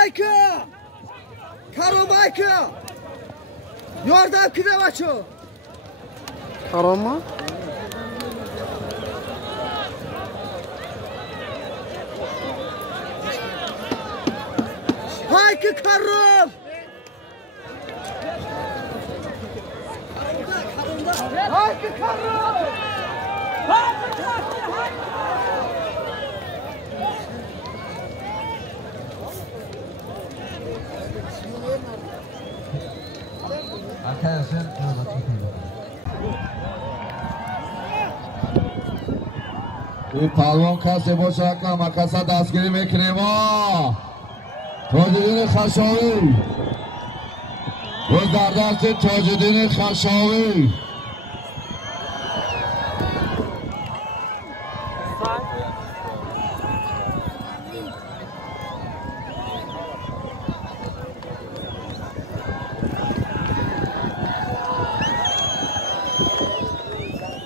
Karabajka! Karabajka! Yordam kime maço? Karama? Hayki Karum! Hayki Karum! این پهلوان کسی باشه که مکسا دستگیری میکنیم تاجدین خشاوی روز در دست تاجدین خشاوی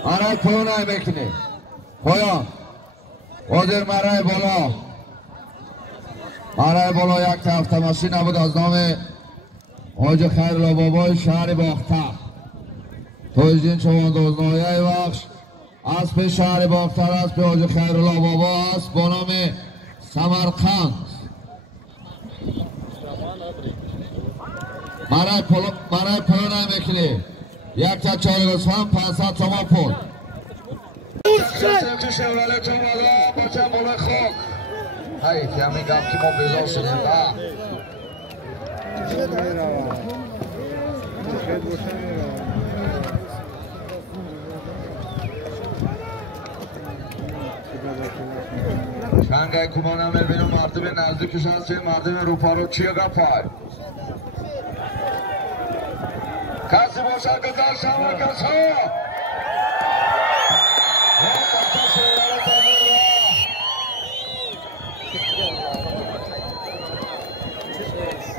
آره پرونه میکنی پایان حاضر مرای بالا مرای بالا یک تفت ماشین بود از نام حاج خیرالله بابای شهر باختر توجدین چواندازنایه بخش اسب شهر باختر اسب حاج خیرالله بابا است با نام سمرقند مرای پلو نمیکنی یک تا 4 500 تومان پول که شوراله تو بالا با چند بالا خوک هایی که همین گم که ما بیزار شدیم چنگه کمانه میبینم مردم نزدیکش هست مردم روپارو چیه گفای کسی باشه که در شما کسا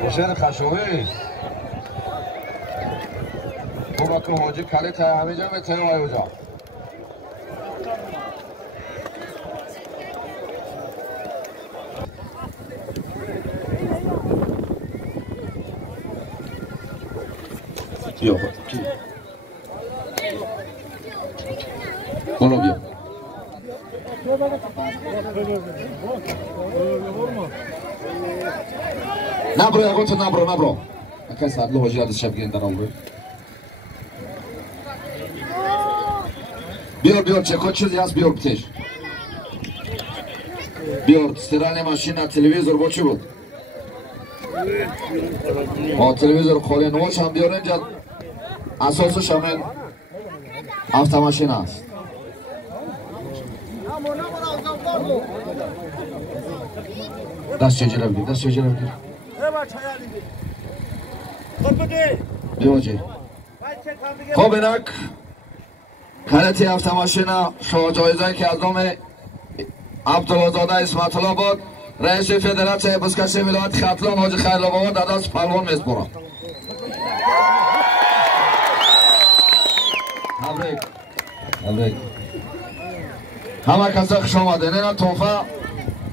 حسین خشوی تو که حاجی کلی تا همه جا میتونه آیو جا بیا بالا بیا نبرو یکو تو نبرو کسی عدل حاجی عدد شب گیرین در آلوی بیار چکا چیزی هست بیار بتش بیار ستران ماشین تلویزور با چی بود تلویزور خالی نواش هم بیار اینجا اساسش همین هفته ماشین هست دست چجره بگیر بیا جی خب اینک کلتی هفته ماشین شما جایزه که از نام عبدالله اسمت الله بود رئیس فدراسیون بزکشی ولایت ختلان حاج خیرالله بابا در دست پهلوان میسپارم تبریک همه کسا خوش آمدین اینا تحفه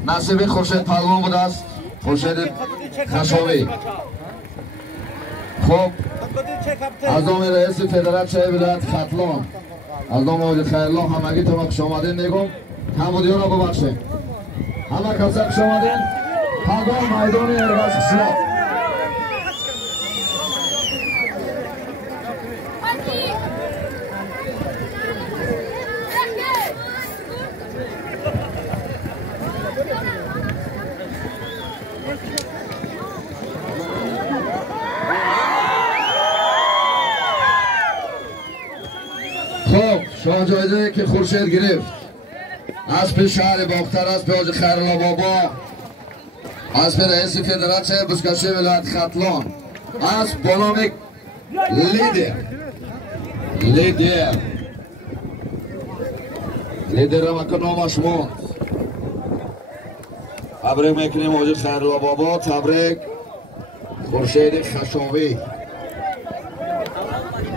نصیب خورشید پهلوان بود است خورشید خشاوی خب از نام رئیس فدراسیون ولایت ختلان از نام حاج خیرالله همگی تون خوش آمدین میگم کمبودیان رو ببخشید همه کسا خوش آمدین پهلوان میدان ارگاز اسلام شاه جایزه که خورشید گرفت اسب شهر باختر اسب حاج خیرالله بابا اسب رئیس فدراسیون بزکشی ولایت ختلان اسب با نام لیدر هم که نامش موند تبریک میکنیم حاج خیرالله بابا تبریک خورشید خشاوی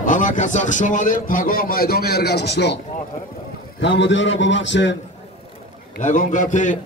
همه کسا خوش آمدیم پگاه میدان ارگشت قشلاق کمبودی ها را ببخشین یکم گپی